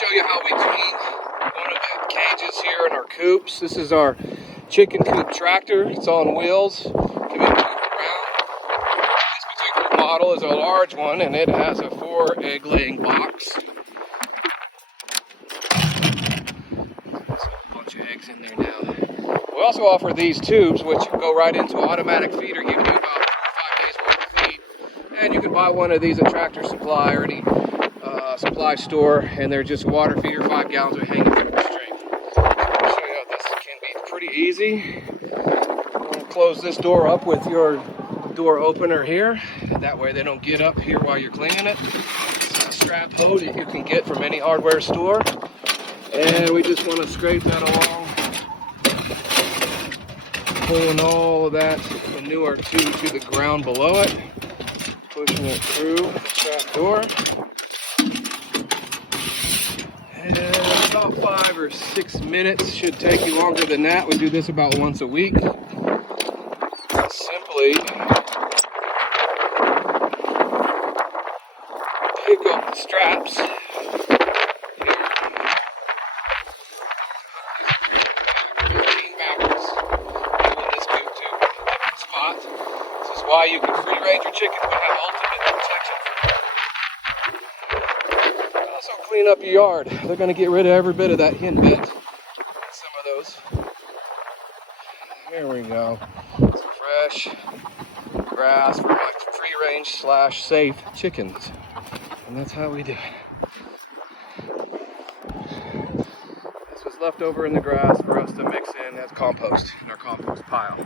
show you how we clean one of the cages here in our coops. This is our chicken coop tractor. It's on wheels. Can be moved around. This particular model is a large one, and it has a 4 egg laying box. There's a bunch of eggs in there now. We also offer these tubes, which go right into automatic feeder, giving you about 4 or 5 days worth of feed. And you can buy one of these at Tractor Supply or any supply store, and they're just water feeder, 5 gallons of hanging from the string. I'll show you how this can be pretty easy. We'll close this door up with your door opener here. That way they don't get up here while you're cleaning it. It's a strap hose that you can get from any hardware store. And we just want to scrape that along, pulling all of that manure to the ground below it, pushing it through the trap door. And about 5 or 6 minutes, should take you longer than that. We do this about once a week. Simply pick up the straps here. 15 backwards. In this coop tube, different spot. This is why you can free range your chickens but have ultimate protection. Also clean up your yard. They're going to get rid of every bit of that hen bed. Some of those. There we go. Some fresh grass for my free range / safe chickens. And that's how we do it. This was left over in the grass for us to mix in as compost in our compost pile.